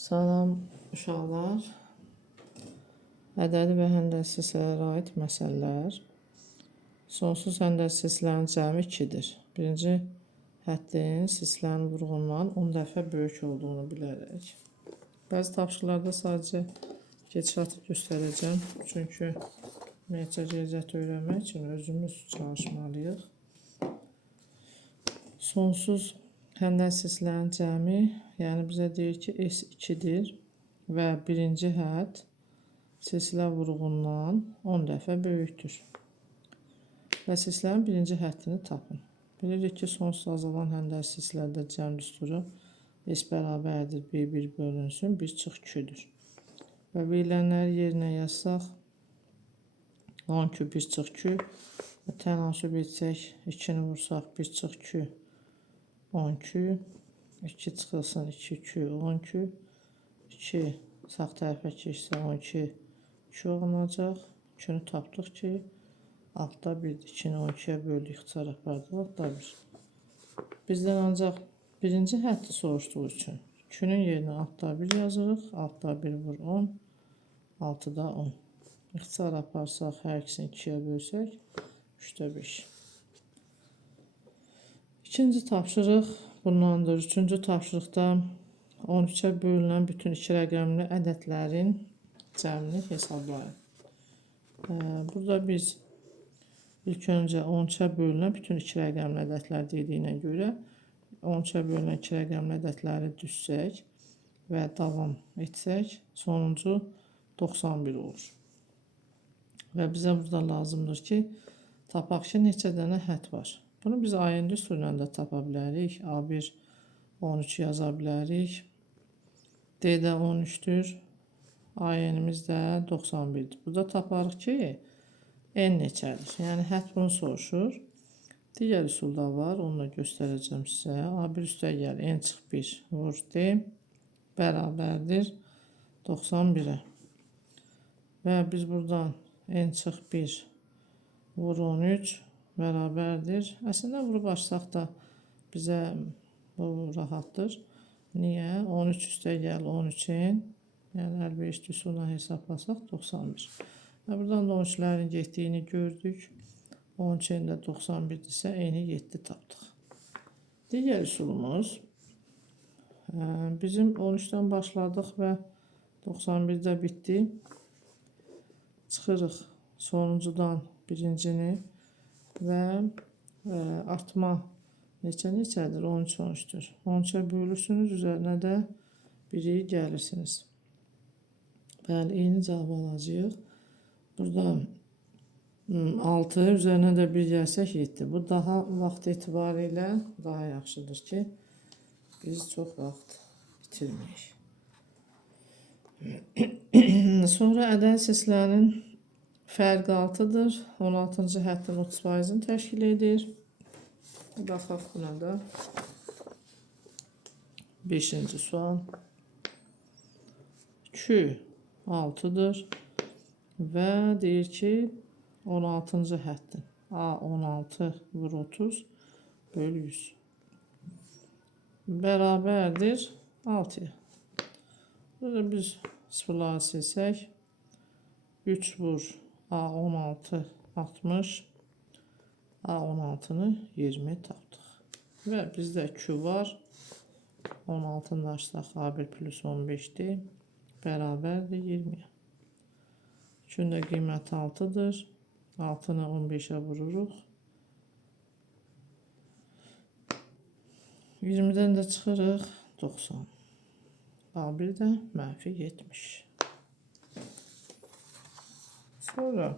Salam uşaqlar. Ədədi və həndəsəslərə aid məsələlər. Sonsuz həndəsəslərin cəmi 2-dir. Birinci həddin sislərin vurğundan 10 dəfə böyük olduğunu bilərək. Bəzi tapşırıqlarda sadəcə gedişatı göstərəcəm. Çünki ümumiyyətcə riyaziyyat öyrənmək üçün özümüz çalışmalıyıq. Sonsuz həndəsəslərin cəmi, yəni bizə deyir ki, S2-dir və birinci hədd sislər vurğundan 10 dəfə böyükdür. Və sislərin birinci həddini tapın. Bilirik ki, sonsuz azalan həndəsəslərdə cəm düsturu S bərabərdir B1 bölünsün 1 çıx 2-dür. Və verilənləri yerinə yazsaq 10 ki 1 çıx 2 və tənasüb etsək 2-ni vursaq 1 çıx 2 12, 2 çıxılsın 2, 2, 12, 2 sağ tərəfə keçsə 12, 2 olunacaq. 2-ni tapdıq ki, altda 1-dir. 2-ni 12-yə böldük, ixtisar apardıq, altda 1. Bizdən ancaq birinci həddi soruşduğu üçün 2-nin yerinə altda 1 yazırıq. Altda 1 vur 10, 6-da 10. İxtisar aparsaq, hər ikisini 2-yə bölsək, 3-də 5. İkinci tapşırıq bundandır. Üçüncü tapşırıqda 13-ə bölünən bütün 2 rəqəmli ədədlərin cəmini hesablayın. Burada biz ilk öncə 13-ə bölünən bütün 2 rəqəmli ədədlər dediyinə görə 13-ə bölünən 2 rəqəmli ədədləri düzsək və davam etsək, sonuncu 91 olur. Və bizə burada lazımdır ki, tapaq ki, neçə dənə hədd var. Bunu biz AN düsturuyla da tapa bilərik. A1 13 yaza bilərik. D-də 13-dür. AN-imiz də 91-dir. Burada taparıq ki, N neçədir? Yəni hədd bunu soruşur. Digər üsul da var. Onu da göstərəcəm sizə. A1 üstə gəl. N çıx 1 vur D bərabərdir 91-ə. Və biz buradan N çıx 1 vur 13 bərabərdir. Əslində vurub açsaq da bizə bu rahatdır. Niyə? 13 üstə gəl 13-in, yəni əlverişli üsulla hesablasaq 91. Və buradan da 13-lərin getdiyini gördük. 13-in də 91-dirsə, eyni 7 tapdıq. Digər üsulumuz bizim 13-dən başladıq və 91-də bitdi. Çıxırıq sonuncudan birincini və artma neçədir? 13-13-dür. 13-ə bölürsünüz, üzərinə də 1-i gəlirsiniz. Bəli, eyni cavab alacağıq. Burada 6, üzərinə də 1 gəlsək 7. Bu daha vaxt etibarilə daha yaxşıdır ki, biz çox vaxt itirməyik. Sonra ədəd seslərinin fərqi 6-dır. 16-cı həddin 30%-ni təşkil edir. Baxaq buna da. 5-ci sual. 2 6-dır. Və deyir ki, 16-cı həddin A16 vur 30 bölü 100. Bərabərdir 6-ya. Burada biz sıfırları silsək, 3 vur A16 60, A16-nı 20 tapdıq. Və bizdə Q var. 16-nı açsaq A1 plus 15-dir. Bərabərdir 20-yə. Q'nun da qiyməti 6-dır. 6-nı 15-ə vururuq. 20-dən də çıxırıq 90. A1 də mənfi 70. Sonra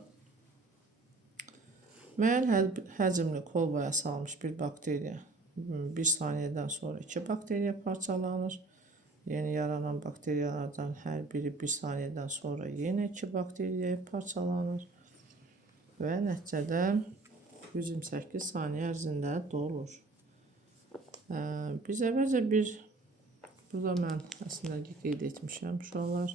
müəyyən həcmli kolbaya salmış bir bakteriya 1 saniyədən sonra 2 bakteriya parçalanır. Yeni yaranan bakteriyalardan hər biri 1 saniyədən sonra yenə 2 bakteriyaya parçalanır. Və nəticədə 128 saniyə ərzində dolur. Biz əvvəlcə burada mən əslində qeyd etmişəm uşaqlar.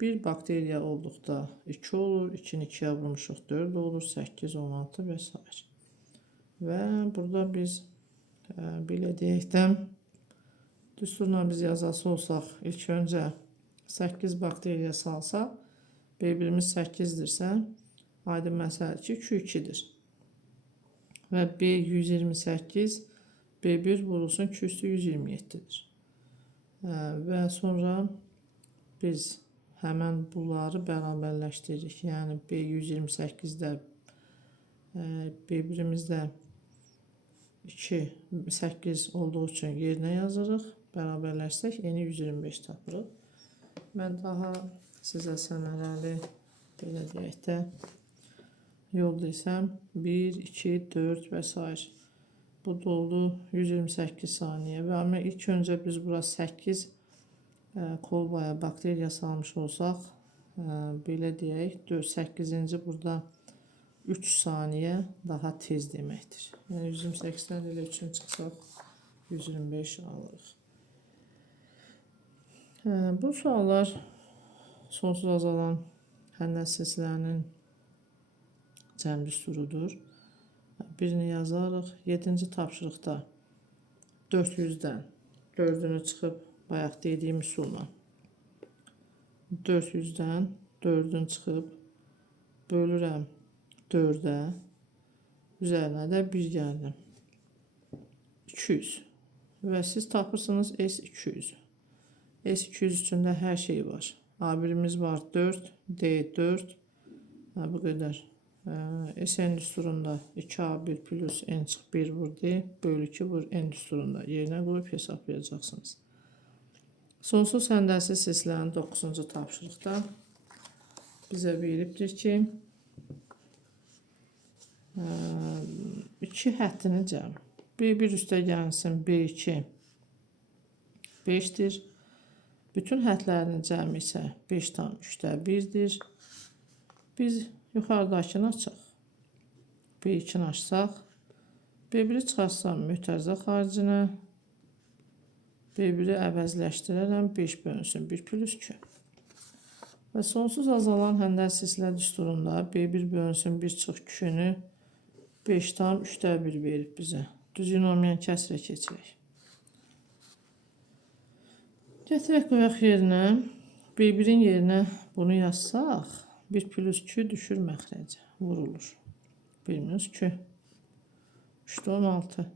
Bir bakteriya olduqda 2 olur, 2-ni 2-yə vurmuşuq 4 olur, 8, 16 və s. Və burada biz belə deyək də Düsturla biz yazası olsaq, ilk öncə 8 bakteriya salsaq, B1-imiz 8-dirsə, aydın məsələdir ki, Q2-dir. Və B128, B1 vurulsun Q üstü 127-dir. Və sonra biz həmən bunları bərabərləşdiririk. Yəni B128-də B1-imizdə 2, 8 olduğu üçün yerinə yazırıq. Bərabərləşsək, yeni 125 tapırıq. Mən daha sizə səmərəli, belə deyək də, yol desəm, 1, 2, 4 və s. Bu da oldu 128 saniyə. Və amma ilk öncə biz bura 8 kolbaya bakteriya salmış olsaq, belə deyək, 8-ci burada 3 saniyə daha tez deməkdir. Yəni 128-dən elə 3-ünü çıxsaq 125 alırıq. Bu suallar sonsuz azalan həndəs silsilələrinin cəm düsturudur. Birini yazarıq. 7-ci tapşırıqda 400-dən 4-ünü çıxıb bayaq dediyim üsulla 400-dən 4-ünü çıxıb bölürəm 4-ə, üzərinə də 1 gəldim. 200. Və siz tapırsınız S200. S200 üçündə hər şey var. A1-imiz var 4, D4, bu qədər. Sn düsturunda 2A1 plus N çıx 1 vur D, bölü 2 vur N düsturunda yerinə qoyub hesablayacaqsınız. Sonsuz həndəsi silsilənin 9-cu tapşırıqda bizə verilibdir ki, 2 həddini cəm. B1 üstəgəlsin B2 5-dir. Bütün hədlərinin cəmi isə 5 tam 3-də 1-dir. Biz yuxarıdakını açaq. B2-ni açsaq, B1-i çıxarsam mötərizə xaricinə, B1-i əvəzləşdirərəm 5 bölünsün 1 plus 2. Və sonsuz azalan həndəs silsilə düsturunda B1 bölünsün 1 çıx 2-nü 5 tam 3-də 1 verib bizə. Düzgün olmayan kəsrə keçirək. Gətirək qoyaq yerinə. B1-in yerinə bunu yazsaq, 1 plus 2 düşür məxrəcə. Vurulur. 1 minus 2. 3-də 16.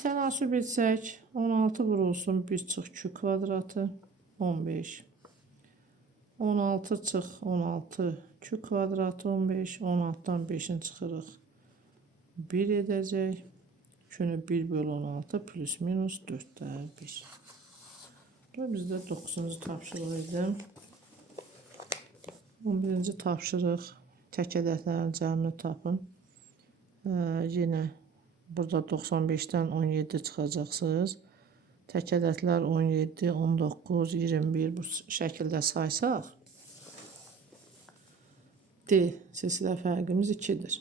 Tənasüb etsək, 16 vurulsun 1 çıx 2 kvadratı 15. 16 çıx 16 2 kvadratı 15. 16-dan 5-in çıxırıq. 1 edəcək. 2-nü 1 bölü 16 plus minus 4-də 1. Bu bizdə 9-cu tapşırıq idi. 11-ci tapşırıq tək ədədlərin cəmini tapın. Yenə burada 95-dən 17 çıxacaqsınız. Tək ədədlər 17, 19, 21 bu şəkildə saysaq, D silsilə fərqimiz 2-dir.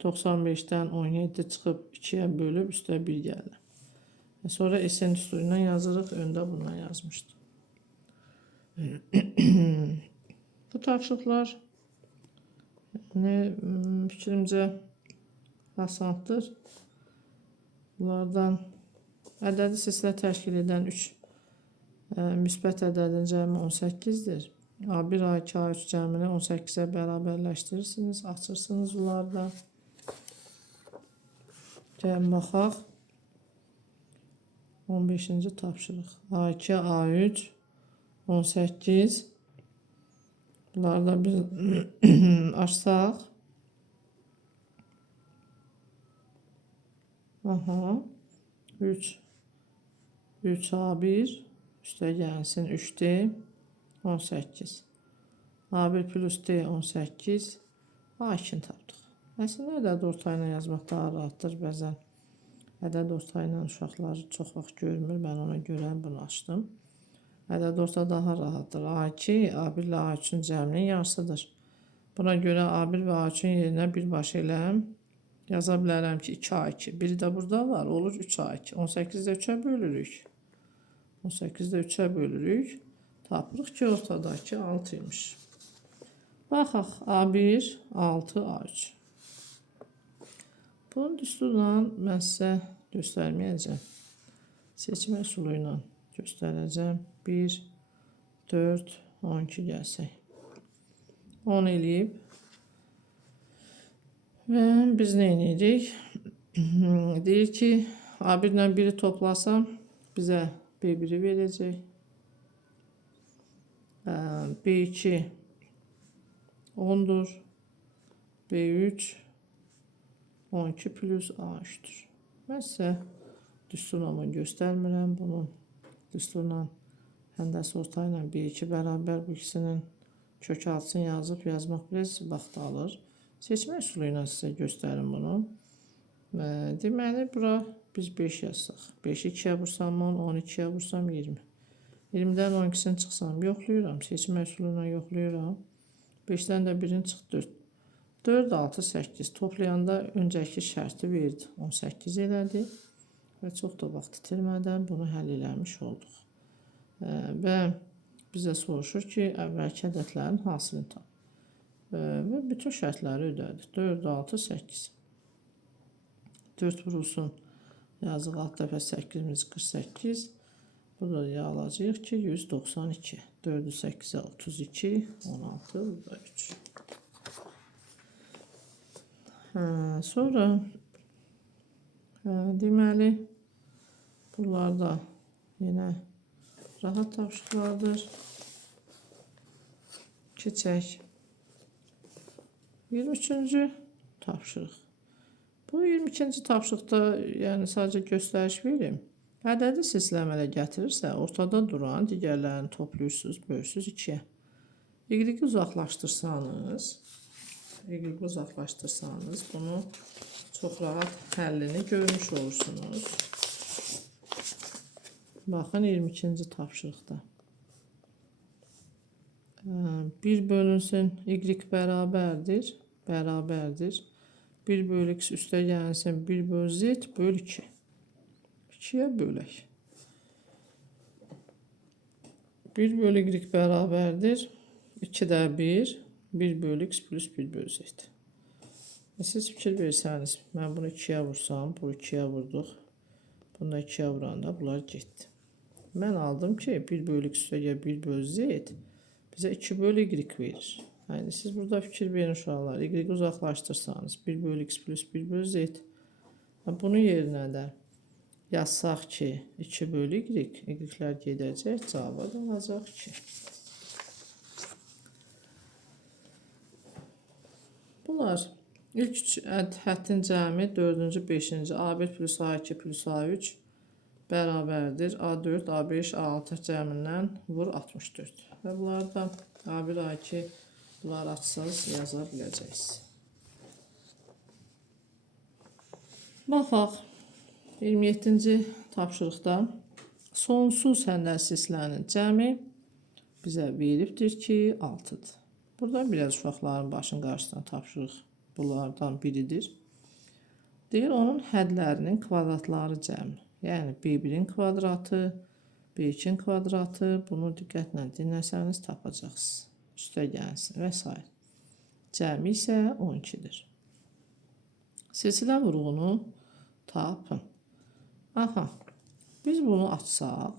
95-dən 17 çıxıb 2-yə bölüb üstə 1 gəlir. Sonra Sn düsturu ilə yazırıq, öndə bundan yazmışdım. Bu tapşırıqlar fikrimcə asandır. Bunlardan ədədi silsilə təşkil edən 3 müsbət ədədin cəmi 18-dir. A1, A2, A3 cəmini 18-ə bərabərləşdirirsiniz, açırsınız bunlarda. Gəlin baxaq. 15-ci tapşırıq. A2, A3, 18. Bunları da biz açsaq. Aha. 3. 3A1 üstə gəlsin 3D 18. A1 plus D 18. A2-ni tapdıq. Əslində ədəd orta ilə yazmaq daha rahatdır. Bəzən ədəd orta ilə uşaqlar çox vaxt görmür. Mən ona görə bunu açdım. Ədəd orta daha rahatdır. A2, A1 ilə A3-ün cəminin yarısıdır. Buna görə A1 və A3-ün yerinə birbaşa ilə yaza bilərəm ki 2A2. Biri də burada var. Olur 3A2. 18-də 3-ə bölürük. 18-də 3-ə bölürük. Tapırıq ki ortadakı 6-ymış. Baxaq. A1, 6, A3. Bunun düsturla mən sizə göstərməyəcəm. Seçmə üsulu ilə göstərəcəm. 1, 4, 12 gəlsək. 10 eləyib. Və biz nə edirik? Deyir ki, A1 ilə 1-i toplasam, bizə B1-i verəcək. B2 10'dur. B3 12 plus A3'dür. Mən sizə düsturla göstərmirəm. Bunun düsturla həndəsi orta ilə B2 bərabər bu ikisinin kök altısını yazmaq biraz vaxt alır. Seçmə üsulu ilə sizə göstərim bunu. Deməli, bura biz 5 yazsaq. 5'i 2'ye vursam 10, 12'ye vursam 20. 20'dən 12'sini çıxsam yoxlayıram. Seçmə üsulu ilə yoxlayıram. 5'dən də 1'in çıx 4. 4, 6, 8 toplayanda öncəki şərti verdi. 18 elədi. Və çox da vaxt itirmədən bunu həll eləmiş olduq. Və bizə soruşur ki, əvvəlki ədədlərin hasilini tap. Və bütün şərtləri ödədik. 4, 6, 8. 4 vurulsun. Yazıq alt dəfə 8'imiz 48. Burada yağılacaq ki, 192. 4'ü 8'e 32. 16, burada 3. Sonra deməli, bunlar da yenə rahat tapşırıqlardır. Keçək 23-cü tapşırıq. Bu 22-ci tapşırıqda yəni sadəcə göstəriş verim. Ədədi silsiləmələ gətirirsə, ortada duran digərlərini toplayırsınız, bölürsünüz 2'ye. Y-i uzaqlaşdırsanız, bunu çox rahat həllini görmüş olursunuz. Baxın 22-ci tapşırıqda. 1 bölünsün y bərabərdir. 1 bölü x üstə gəlsin 1 bölü z bölü 2. 2'ye bölək. 1 bölü y bərabərdir. 2'də 1. 1 bölü x plus 1 bölü z. Siz fikir versəniz, mən bunu 2'ye vursam, bu 2'ye vurduq. Bunu da 2'ye vuranda bunlar getdi. Mən aldım ki, 1 bölü x üstə 1 bölü z bizə 2 bölü y verir. Yəni siz burada fikir verin uşaqlar. Y uzaqlaşdırsanız 1 bölü x plus 1 bölü z. Bunun yerinə də yazsaq ki, 2 bölü y. Y-lər gedəcək, cavab olacaq 2. Bunlar ilk 3 xəttin cəmi 4-cü, 5-ci A1 plus A2 plus A3 bərabərdir. A4, A5, A6 cəmindən vur 64. Və bunlardan A1, A2 bunlar açsaz yaza biləcəksiniz. Baxaq 27-ci tapşırıqda sonsuz həndəsi silsilənin cəmi bizə veribdir ki 6'dır. Burada biraz uşaqların başın qarşısına tapşırıq bunlardan biridir. Deyir onun hədlərinin kvadratları cəmi. Yəni B1'in kvadratı, B2'in kvadratı, bunu diqqətlə dinləsəniz tapacaqsınız. Üstə gəlsin və s. Cəmi isə 12'dir. Silsilə vurğunu tapın. Aha, biz bunu açsaq,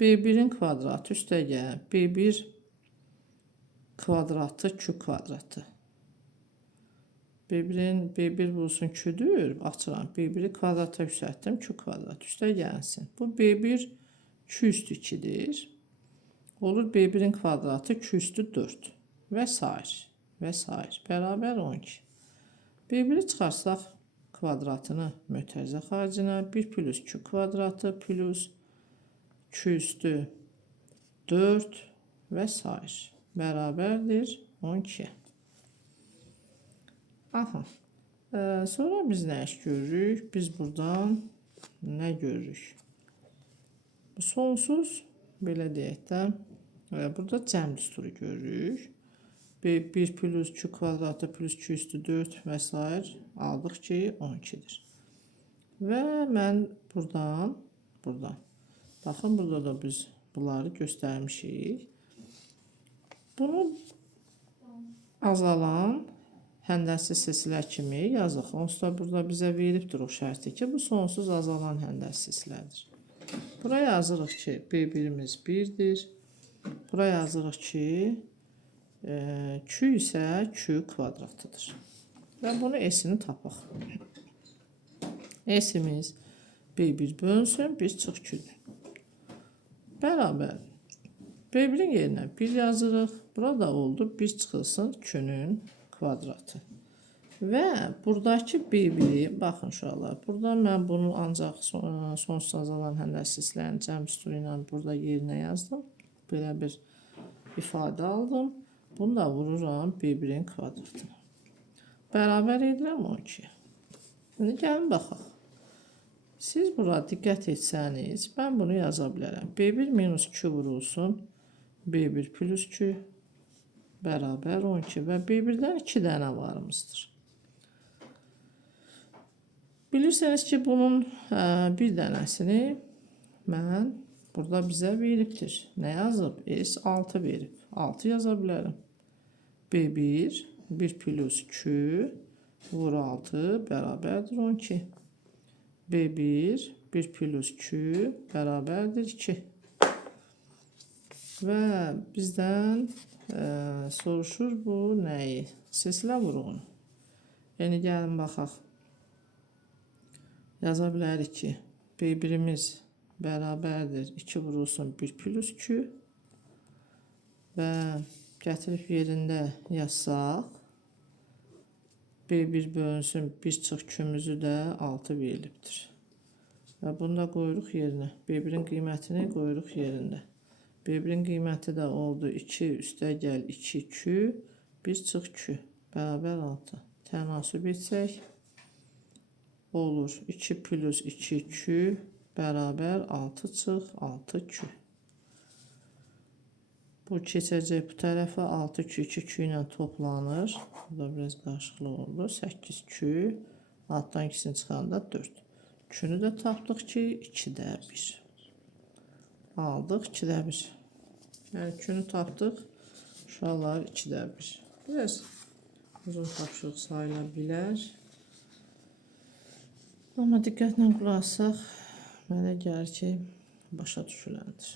B1'in kvadratı üstə gəl, B1 kvadratı, Q kvadratı. B1 vurulsun Q'dür, açıram. B1'i kvadrata yüksəltdim, Q kvadrat üstə gəlsin. Bu B1 Q üstü 2'dir. Olur B1'in kvadratı Q üstü 4 və s. Bərabər 12. B1'i çıxarsaq kvadratını mötərizə xaricinə 1 plus Q kvadratı plus Q üstü 4 və s. Bərabərdir 12. Aha. Sonra biz nə iş görürük? Biz buradan nə görürük? Bu sonsuz, belə deyək də, burada cəm düsturu görürük. 1 plus Q kvadratı plus Q üstü 4 və s. aldıq ki 12'dir. Və mən buradan, baxın burada da biz bunları göstərmişik. Bunu azalan həndəsi silsilə kimi yazıq. Onsuz da burada bizə veribdir o şərti ki, bu sonsuz azalan həndəsi silsilədir. Buraya yazırıq ki, B1'imiz 1'dir. Buraya yazırıq ki, Q isə Q kvadratıdır. Və bunu S-ini tapaq. S-imiz B1 bölünsün, 1 çıx Q-dür. Bərabər. B1'in yerinə 1 yazırıq. Burada oldu 1 çıxılsın Q-nün kvadratı. Və buradakı B1'i, baxın uşaqlar, burada mən bunu ancaq sonsuz azalan həndəsizlərin cəm üstü ilə burada yerinə yazdım. Belə bir ifadə aldım. Bunu da vururam B1'in kvadratına. Bərabər edirəm 12. Şimdi gəlin baxaq. Siz burada diqqət etsəniz, mən bunu yaza bilərəm. B1 minus Q vurulsun. B1 plus Q bərabər 12 və B1'dən 2 dənə varımızdır. Bilirsiniz ki, bunun bir dənəsini mən burada bizə veribdir. Nə yazıb? S6 verib. 6 yaza bilərəm. B1 1 plus Q vur 6 bərabərdir 12. B1 1 plus Q bərabərdir 2. Və bizdən soruşur bu nəyi? Seslə vurun. Yəni gəlin baxaq. Yaza bilərik ki, B1'imiz bərabərdir 2 vurulsun 1 plus Q və gətirib yerində yazsaq B1 bölünsün 1 çıx Q'müzü də 6 verilibdir. Və bunu da qoyuruq yerinə. B1'in qiymətini qoyuruq yerində. B1'in qiyməti də oldu 2 üstə gəl 2 Q 1 çıx Q bərabər 6. Tənasüb etsək olur 2 plus 2 Q bərabər 6 çıx 6 Q. Bu keçəcək bu tərəfə 6 Q 2 Q ilə toplanır. Burada biraz qarışıqlıq oldu. 8 Q altdan ikisini çıxanda 4. Q-nü də tapdıq ki 2-də 1. Aldıq 2-də 1. Yəni Q-nü tapdıq. Uşaqlar 2-də 1. Biraz uzun tapşırıq sayıla bilər. Amma diqqətlə qulaq assaq, mənə gəlir ki, başa düşüləndir.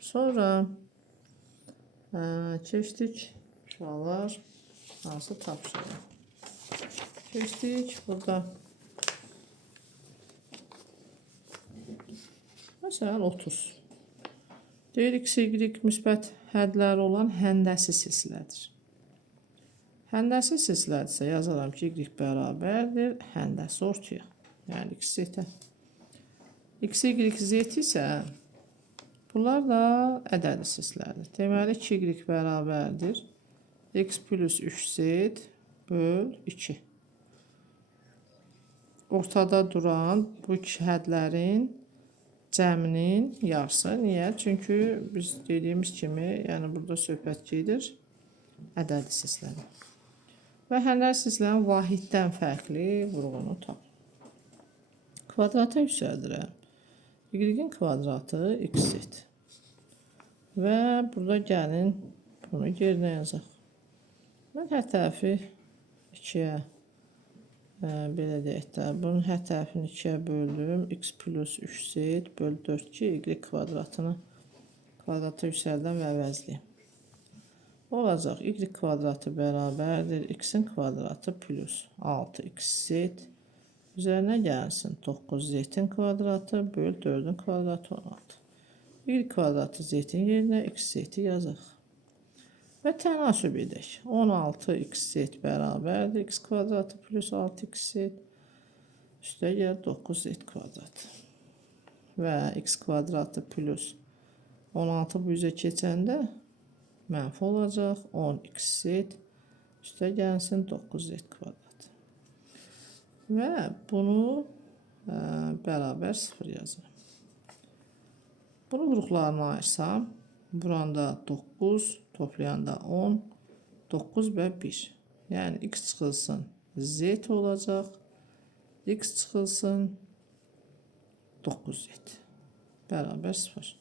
Sonra keçdik uşaqlar hansı tapşırıq. Keçdik burada. Məsələn 30. Deyir X, Y müsbət hədləri olan həndəsi silsilədir. Həndəsi silsilədirsə yazaram ki, Y bərabərdir həndəsi ortaya. Yəni X, Z-ə. X, Y, Z isə bunlar da ədədi silsilədir. Deməli 2Y bərabərdir. X plus 3Z böl 2. Ortada duran bu iki hədlərin cəminin yarısı. Niyə? Çünki biz dediyimiz kimi, yəni burada söhbət gedir ədədi silsilədir. Və həndəsi silsilənin vahiddən fərqli vurğunu tapın. Kvadrata yüksəldirəm. Y-in kvadratı XZ. Və burada gəlin bunu yerinə yazaq. Mən hər tərəfi 2-yə belə deyək də, bunun hər tərəfini 2-yə böldüm. X plus 3Z böl 4 ki, Y kvadratını kvadrata yüksəldən və əvəzliyim. Olacaq. Y kvadratı bərabərdir. X-in kvadratı plus 6XZ. Üzərinə gəlsin 9Z-in kvadratı böl 4-ün kvadratı 16. Y kvadratı Z-in yerinə XZ-i yazaq. Və tənasüb edək. 16XZ bərabərdir. X kvadratı plus 6XZ üstə gəl 9Z kvadratı. Və X kvadratı plus 16 bu üzə keçəndə mənfi olacaq. 10XZ üstə gəlsin 9Z kvadratı. Və bunu bərabər 0 yazıram. Bunu vuruqlarına ayırsam, buranda 9, toplayanda 10, 9 və 1. Yəni X çıxılsın Z olacaq, X çıxılsın 9Z. Bərabər 0.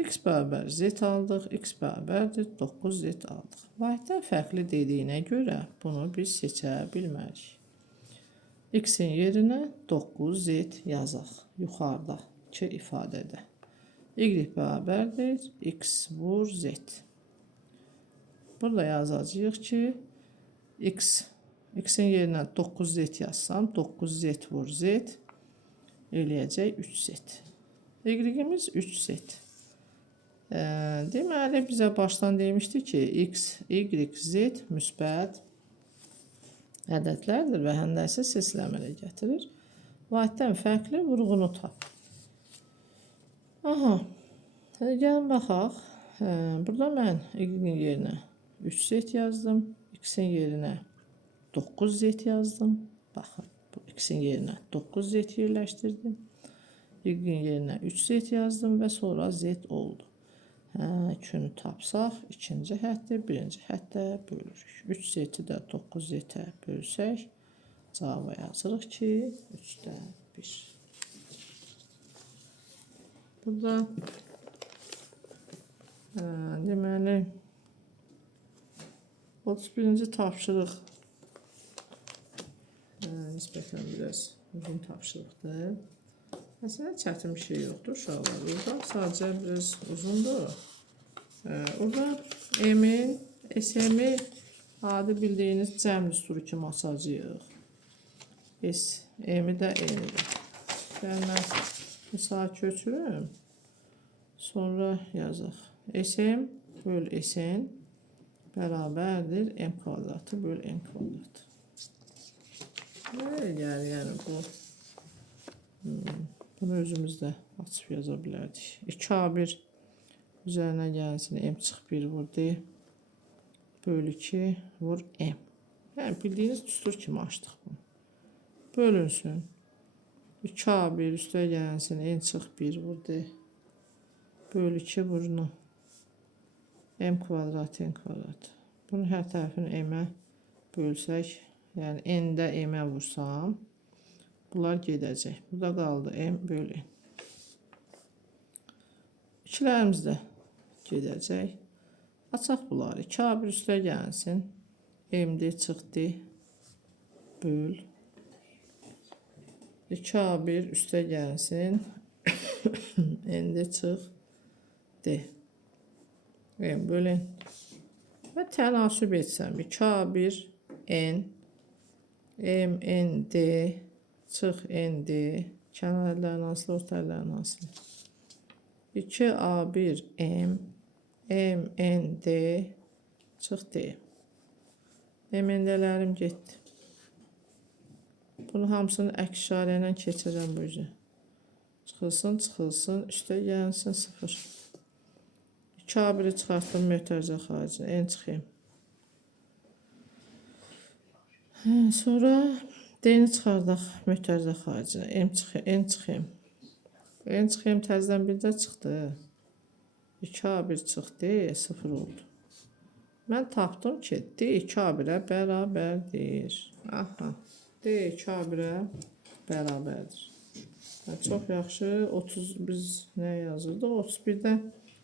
X bərabər Z aldıq, X bərabərdir 9Z aldıq. Vahiddən fərqli dediyinə görə bunu biz seçə bilmərik. X-in yerinə 9Z yazaq yuxarıdakı ifadədə. Y bərabərdir x vur z. Burada yazacağıq ki, x'in yerinə 9z yazsam, 9z vur z eləyəcək 3z. Y-imiz 3z. Deməli, bizə başdan demişdi ki, x, y, z müsbət ədədlərdir və həndəsi silsilə əmələ gətirir. Vahiddən fərqli vurğunu tap. Aha, gəlin baxaq. Burada mən y-in yerinə 3z yazdım, x-in yerinə 9z yazdım. Baxın, x-in yerinə 9z yerləşdirdim. Y-in yerinə 3z yazdım və sonra z oldu. 2-nü tapsaq, ikinci həddi birinci həddə bölürük. 3z-i də 9z-ə bölsək, cavaba yazırıq ki, 3-də 1. Burada deməli 31-ci tapşırıq nisbətən biraz uzun tapşırıqdır. Əslində çətin bir şey yoxdur uşaqlar. Burada sadəcə biraz uzundur. Orada M-in, SM-i adi bildiyiniz cəm düsturu kimi açacağıq. M-i də N-dir. Yəni mən misal köçürüm. Sonra yazaq. SM böl SN bərabərdir M kvadratı böl N kvadratı. Yəni bu bunu özümüz də açıb yaza bilərdik. 2A1 üzərinə gəlsin M çıx 1 vur D böl 2 vur M. Yəni bildiyiniz düstur kimi açdıq bunu. Bölünsün. 2A1 üstə gəlsin N çıx 1 vur D böl 2 vur M kvadrat N kvadrat. Bunun hər tərəfini M-ə bölsək, yəni N-də M-ə vursam, bunlar gedəcək. Burada qaldı M böl N. İkilərimiz də gedəcək. Açaq bunları. 2A1 üstə gəlsin. M-D çıxdı. Böl. 2A1 üstə gəlsin. N-D çıx. D. M böl N. Və tənasüb etsəm. 2A1 N. M, N, D. Çıx N, D. Kənar əllərin hansıdır, orta əllərin hansıdır? 2A1 M. M, N, D. Çıx D. M-N-D'lərim getdi. Bunu hamısını əks işarə ilə keçirəm bu üzə. Çıxılsın, çıxılsın. Üstə gəlsin 0. 2A1-i çıxartdım mötərizə xaricinə. N çıxayım. Sonra D-ni çıxardaq mötərizə xaricinə. N çıxayım. N çıxayım təzdən bir də çıxdı. 2A1 çıxdı, 0 oldu. Mən tapdım ki, D 2A1-ə bərabərdir. Aha, D 2A1-ə bərabərdir. Çox yaxşı. 30 biz nə yazırdıq? 31-də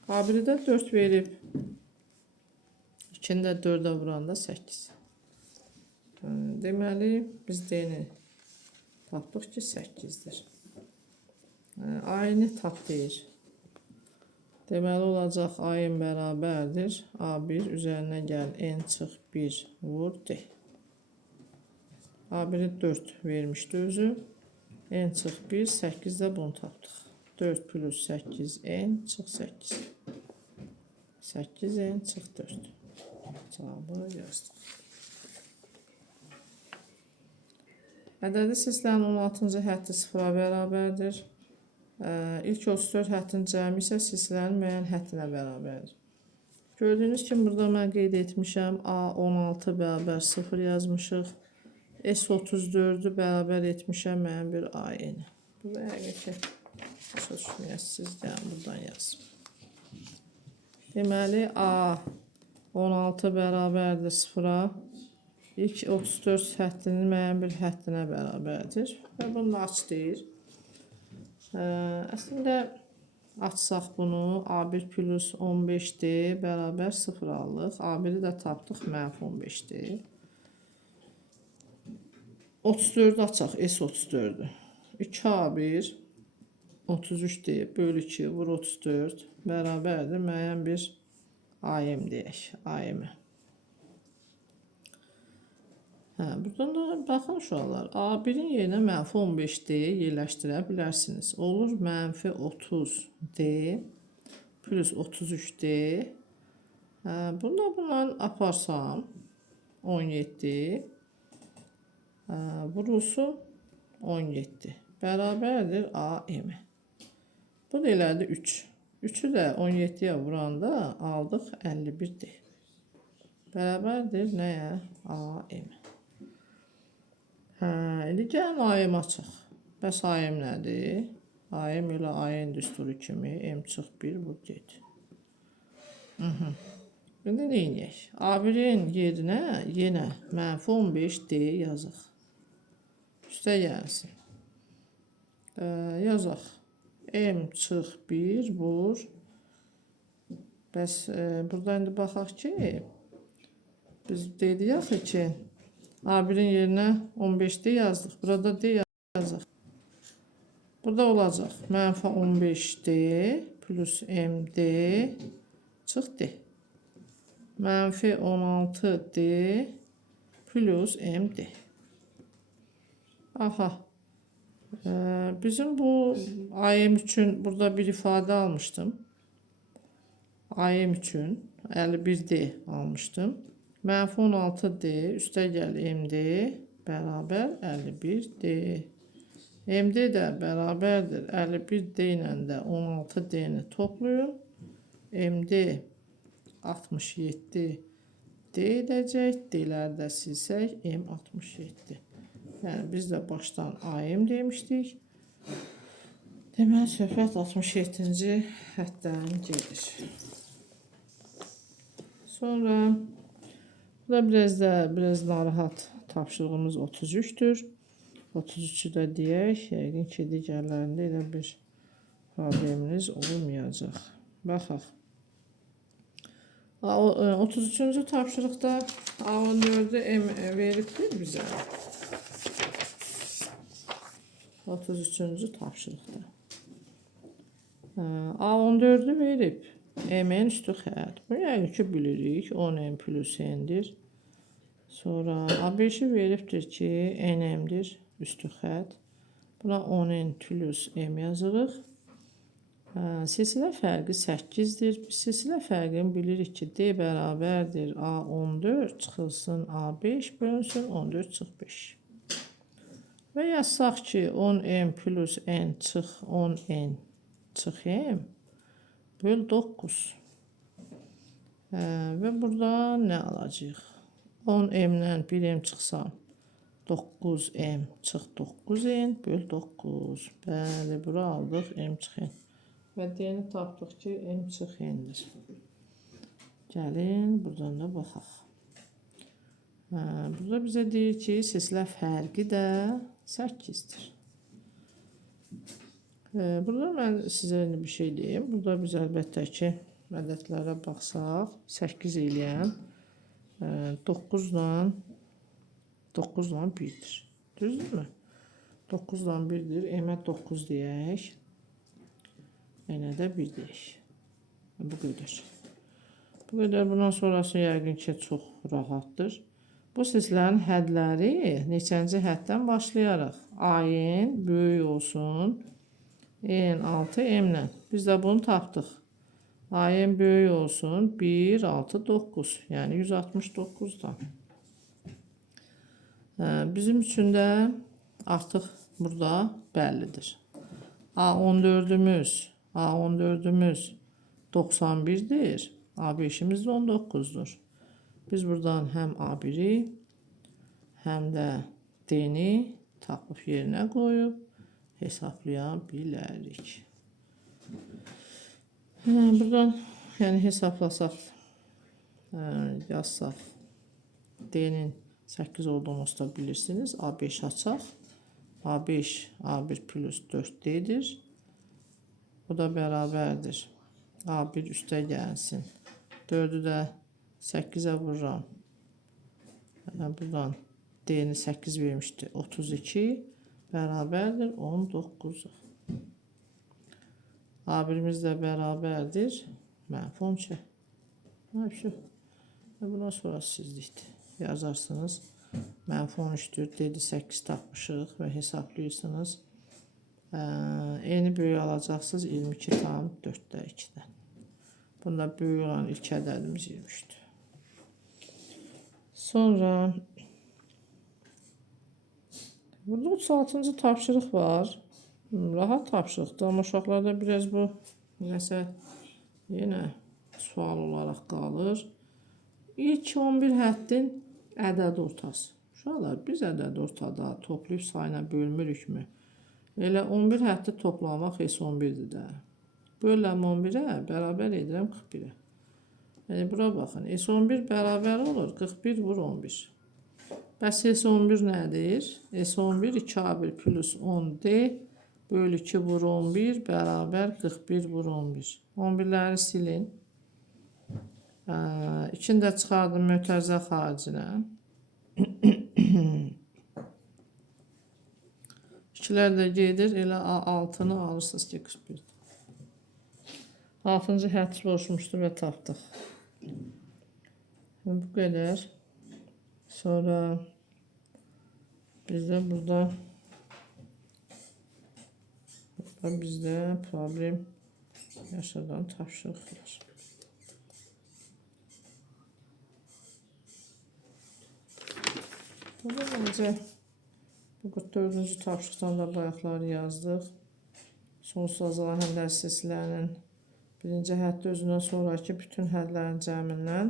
A1-i də 4 verib. 2-ni də 4-ə vuranda 8. Deməli, biz D-ni tapdıq ki, 8-dir. A-ni tap deyir. Deməli olacaq A-in bərabərdir. A1 üzərinə gəl N çıx 1 vur D. A1-i 4 vermişdi özü. N çıx 1, 8-də bunu tapdıq. 4 plus 8 N çıx 8. 8 N çıx 4. Cavabı yazdıq. Ədədi silsilənin 16-cı həddi 0-a bərabərdir. İlk 34 həddin cəmi isə silsilənin müəyyən həddinə bərabərdir. Gördüyünüz kimi burada mən qeyd etmişəm. A16 bərabər 0 yazmışıq. S34-ü bərabər etmişəm müəyyən bir A-ni. Burada həqiqət ki, başa düşməyəsiniz, gəlin buradan yazım. Deməli, A16 bərabərdir 0-a. İlk 34 həddinin müəyyən bir həddinə bərabərdir. Və bunu aç deyir. Əslində açsaq bunu A1 plus 15-dir bərabər 0 alırıq. A1-i də tapdıq mənfi 15-dir. 34-ü açaq S34-ü. 2A1 33D bölü 2 vur 34 bərabərdir müəyyən bir AM deyək. AM. Buradan da baxın uşaqlar. A1-in yerinə mənfi 15D yerləşdirə bilərsiniz. Olur mənfi 30D plus 33D. Bundan aparsam 17 vurulsun 17 bərabərdir AM. Bu da elədi 3. 3'ü də 17'ye vuranda aldıq 51D. Bərabərdir nəyə? AM. İndi gəlin AM açıq. Bəs AM nədir? AM elə AN düsturu kimi M çıx 1 bu get. İndi neyiniyək? A1'in yerinə yenə mənfi 15D yazıq. Üstə gəlsin. Yazaq. M çıx 1 vur. Bəs burada indi baxaq ki, biz dedik axı ki, A1'in yerinə 15D yazdıq. Burada D yazaq. Burada olacaq. Mənfi 15D plus MD çıx D. Mənfi 16D plus MD. Aha. Bizim bu AM üçün burada bir ifadə almışdım. AM üçün 51D almışdım. Mənfi 16D üstə gəl MD bərabər 51D. MD də bərabərdir 51D ilə də 16D'ni toplayın. MD 67 D edəcək. D'ləri də silsək M 67. Yəni biz də başdan AM demişdik. Deməli söhbət 67-ci həddən gedir. Sonra burada biraz narahat tapşırığımız 33'dür. 33'ü də deyək. Yəqin ki, digərlərində elə bir probleminiz olmayacaq. Baxaq. 33-cü tapşırıqda A14'ü M veribdir bizə. 33-cü tapşırıqda. A14'ü verib. M'in üstü xətt. Bu yəqin ki, bilirik. 10M plus N'dir. Sonra A5'i veribdir ki, NM'dir. Üstü xətt. Buna 10N plus M yazırıq. Silsilə fərqi 8'dir. Biz silsilə fərqini bilirik ki, D bərabərdir A14 çıxılsın A5 bölünsün 14 çıx 5. Və yazsaq ki, 10M plus N çıx 10N çıx M böl 9. Və burada nə alacaq? 10M'dən 1M çıxsa 9M çıx 9N böl 9. Bəli, bura aldıq M çıx N. Və D'ni tapdıq ki, M çıx N'dir. Gəlin, buradan da baxaq. Burada bizə deyir ki, silsilə fərqi də 8'dir. Burada mən sizə bir şey deyim. Burada biz əlbəttə ki, ədədlərə baxsaq, 8 eləyən 9 ilə 1'dir. Düzdürmü? 9 ilə 1'dir. M-ə 9 deyək. N-ə də 1 deyək. Bu qədər. Bu qədər. Bundan sonrası yəqin ki, çox rahatdır. Bu silsilərin hədləri neçənci həddən başlayaraq? AN böyük olsun. N6 M-lə. Biz də bunu tapdıq. AN böyük olsun. 1, 6, 9. Yəni 169'dan. Bizim üçün də artıq burada bəllidir. A14'ümüz 91'dir. A5'imiz də 19'dur. Biz buradan həm A1'i, həm də D'ni tapıb yerinə qoyub hesablaya bilərik. Buradan yəni hesablasaq, yazsaq D'nin 8 olduğunu da bilirsiniz. A5 açaq. A5, A1 plus 4D'dir. Bu da bərabərdir. A1 üstə gəlsin. 4'ü də 8'ə vururam. Buradan D'ni 8 vermişdi. 32 bərabərdir 19. A1'imiz də bərabərdir. Mənfi 12. Şu. Bundan sonra sizlikdir. Yazarsınız. Mənfi 13'dür. Dedi 8 tapmışıq və hesablayırsınız. Eni böyük alacaqsınız 22,4'də 2'dən. Bunda böyük olan ilk ədədimiz 23'dür. Sonra burada 36-cı tapşırıq var. Rahat tapşırıqdır. Amma uşaqlarda biraz bu nəsə yenə sual olaraq qalır. İlk 11 həddin ədəd ortası. Uşaqlar, biz ədəd ortada toplayıb sayına bölmürükmü? Elə 11 həddi toplamaq heç 11'dir də. Böləm 11'ə bərabər edirəm 41'ə. Yəni bura baxın. S11 bərabər olur 41 vur 11. Bəs S11 nədir? S11 2A1 plus 10D bölü 2 vur 11 bərabər 41 vur 11. 11'ləri silin. İkini də çıxardım mötərizə xaricinə. 2'lər də gedir. Elə 6'nı alırsınız ki 41. 6-cı hədd soruşmuşdu və tapdıq. Bu qədər. Sonra bizdə burada bizdə problem yaşadan tapşırıqlar. Burada bence bu 44-cü tapşırıqdan da bayaqları yazdıq. Sonsuz azalan hədlər silsilələrinin birinci həddə özündən sonraki bütün hədlərin cəmindən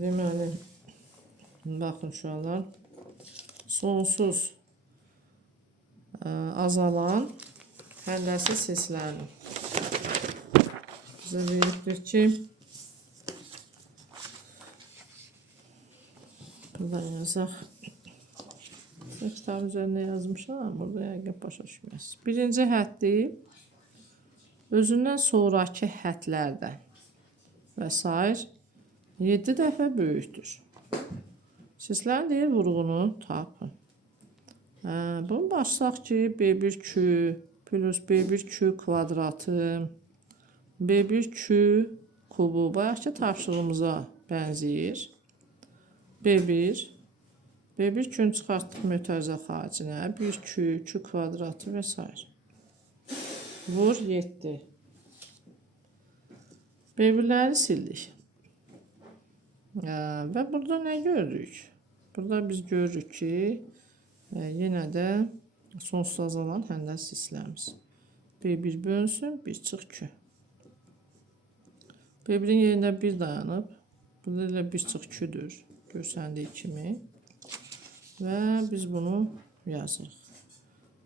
deməli baxın uşaqlar sonsuz azalan hədlərsiz silsilələrinin bizə veribdir ki burada yazaq. Kitab üzərində yazmışam. Burada yəqin başa düşməz. Birinci həddi özündən sonraki hədlərdən və s. 7 dəfə böyükdür. Sizlərin deyir vurğunu tapın. Bunu başlasaq ki B1Q plus B1Q kvadratı B1Q kubu bayaqki tapşırığımıza bənzəyir. B1 B1Q'ni çıxartdıq mötərizə xaricinə. 1Q, Q kvadratı və s. Vur 7. B1'ləri sildik. Və burada nə görürük? Burada biz görürük ki yenə də sonsuz azalan hədlər silsilələrimiz. B1 bölünsün, 1 çıx Q. B1'in yerində 1 dayanıb. Burada elə 1 çıx Q'dur. Görsəndiyi kimi. Və biz bunu yazırıq.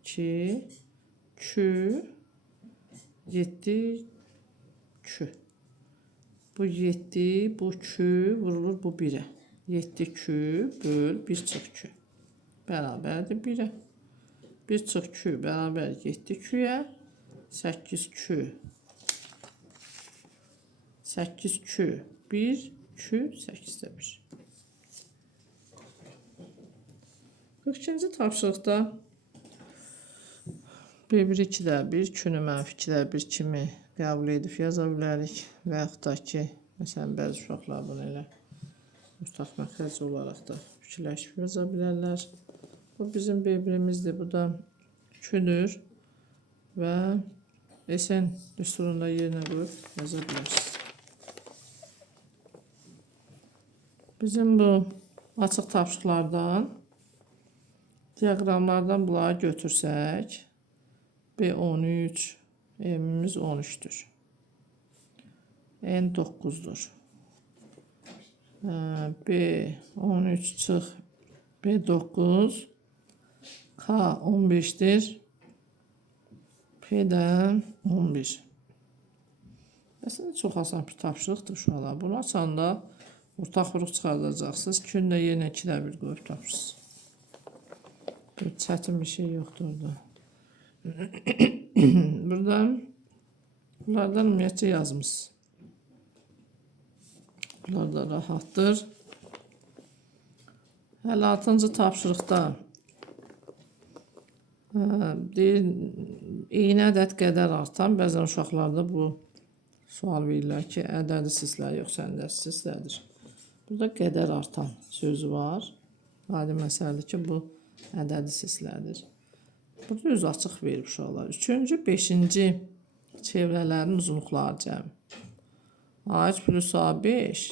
2, Q, 7, Q. Bu 7, bu Q vurulur bu 1'ə. 7 Q böl 1 çıx Q. Bərabərdir 1'ə. 1 çıx Q bərabər 7 Q'yə. 8 Q. 8 Q 1 Q 8'də 1. 42-ci tapşırıqda B1-2-də 1, Q-nü mənfi 2-də 1 kimi qəbul edib yaza bilərik. Və yaxud da ki, məsələn, bəzi uşaqlar bunu elə müstəq məxrəc olaraq da fikirləşib yaza bilərlər. Bu bizim B1-imizdir, bu da Q-dür və SN düsturunda yerinə qoyub yaza bilərsiniz. Bizim bu açıq tapşırıqlardan diaqramlardan bunları götürsək, B13, M-imiz 13'dür. N 9'dur. B13 çıx B9, K 15'dir. P-dən 11. Əslində çox asan bir tapşırıqdır uşaqlar. Bunu açanda ortaq vuruq çıxardacaqsınız. Q-nü də yenə 2-də 1 qoyub tapırsınız. Çətin bir şey yoxdur orada. Burada bunlardan ümumiyyətcə yazmışsınız. Bunlar da rahatdır. 56-cı tapşırıqda Deyir, eyni ədəd qədər artan, bəzən uşaqlarda bu sual verirlər ki, ədədi sizlər yoxsa əndəsi sizlərdir. Burada qədər artan sözü var. Adi məsələdir ki, bu ədədi sizlərdir. Burada öz açıq verib uşaqlar. 3-cü, 5-ci çevrələrin uzunluqları cəmi. A3 plus A5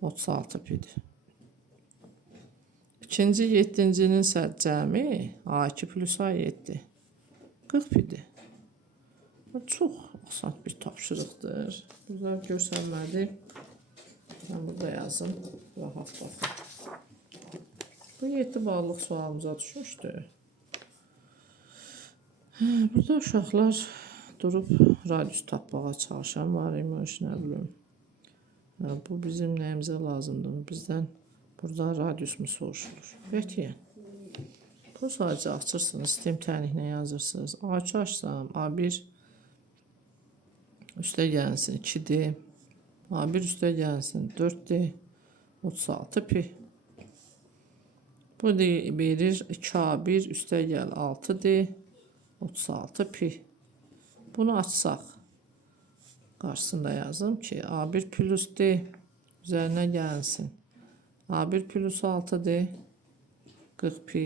36 pidir. 2-ci, 7-cinin isə cəmi A2 plus A7 40 pidir. Bu çox asan bir tapşırıqdır. Burada görsənmədi. Mən burada yazım. Rahat baxın. Bu 7 ballıq sualımıza düşmüşdü. Burada uşaqlar durub radius tapmağa çalışan var imiş, nə bilim. Bu bizim nəyimizə lazımdır? Bizdən burada radius mu soruşulur? Qətiyyən. Bu sadəcə açırsınız, sistem tənliklə yazırsınız. A2 açsam, A1 üstə gəlsin 2D, A1 üstə gəlsin 4D, 36 pi. Bu verir 2A1 üstə gəl 6D, 36 pi. Bunu açsaq, qarşısında yazım ki, A1 plus D üzərinə gəlsin. A1 plus 6D 40 pi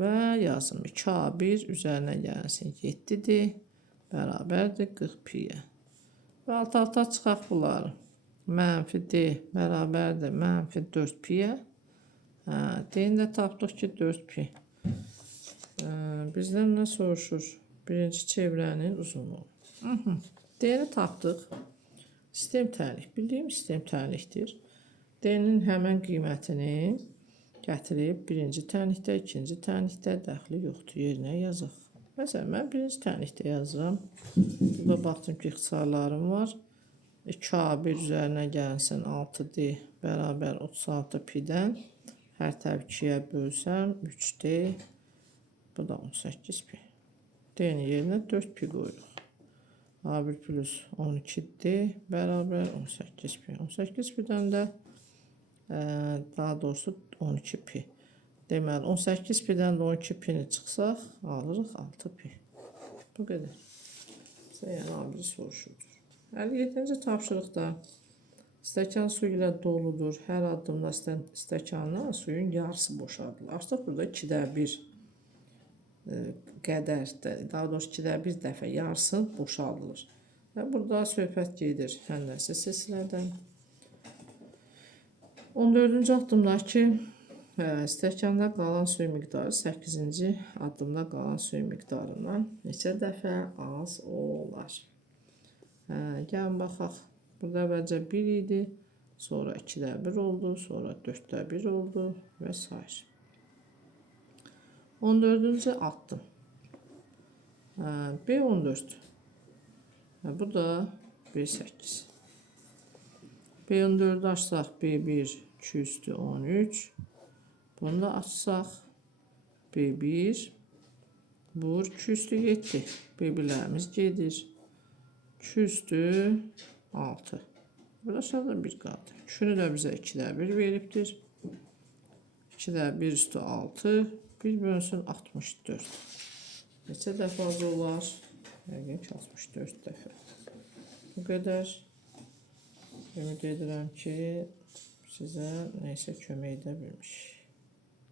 və yazım 2A1 üzərinə gəlsin 7D bərabərdir 40 piyə. Və alt-alta çıxaq bunları. Mənfi D bərabərdir mənfi 4 piyə. D-ni də tapdıq ki 4 pi. Bizdən nə soruşur? Birinci çevrənin uzunluğu. D-ni tapdıq. Sistem tənlik. Bildiyim sistem tənlikdir. D-nin həmən qiymətini gətirib birinci tənlikdə, ikinci tənlikdə dəxli yoxdur. Yerinə yazaq. Məsələn, mən birinci tənlikdə yazıram. Burada baxdım ki, ixtisarlarım var. 2A1 üzərinə gəlsin 6D bərabər 36 pi-dən hər tərəf 2-yə bölsəm 3D, bu da 18 pi. D-nin yerinə 4 pi qoyuruq. A1 plus 12D bərabər 18 pi. 18 pi-dən də daha doğrusu 12 pi. Deməli, 18 pi-dən də 12 pi-ni çıxsaq, alırıq 6 pi. Bu qədər. Yəni, A1 soruşurdur. 57-ci tapşırıqda stəkan su ilə doludur. Hər addımda stəkanın suyun yarısı boşaldır. Artıq burada 2də 1 qədər, daha doğrusu 2də 1 dəfə yarısı boşaldılır. Və burada söhbət gedir həndəsi silsilədən. 14-cü addımdakı stəkanda qalan su miqdarı 8-ci addımda qalan su miqdarından neçə dəfə az olar? Gəlin baxaq. Burada əvvəlcə 1 idi, sonra 2də 1 oldu, sonra 4də 1 oldu və s. 14-cü addım. B14. Bu da B8. B14'ü açsaq B1 2 üstü 13. Bunu da açsaq B1 vur 2 üstü 7. B1'lərimiz gedir. 2 üstü 6. Burası da 1 qaldı. 2'ni də bizə 2də 1 veribdir. 2də 1 üstü 6. 1 bölünsün 64. Neçə dəfə az olar? Yəqin ki 64 dəfə. Bu qədər. Ümid edirəm ki, sizə neysə kömək edə bilmiş.